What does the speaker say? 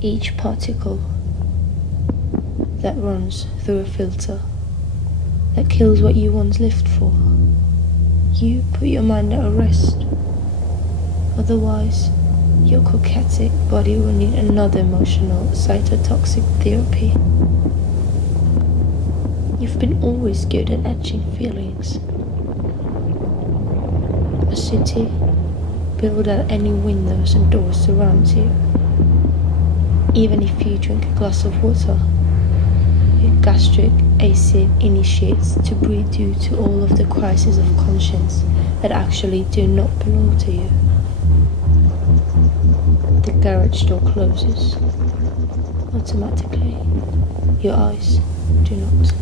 Each particle that runs through a filter that kills what you once lived for. You put your mind at rest. Otherwise, your coquettic body will need another emotional cytotoxic therapy. You've been always good at etching feelings. A city built without any windows and doors surrounds you. Even if you drink a glass of water, your gastric acid initiates to breathe due to all of the crises of conscience that actually do not belong to you. The garage door closes automatically. Your eyes do not.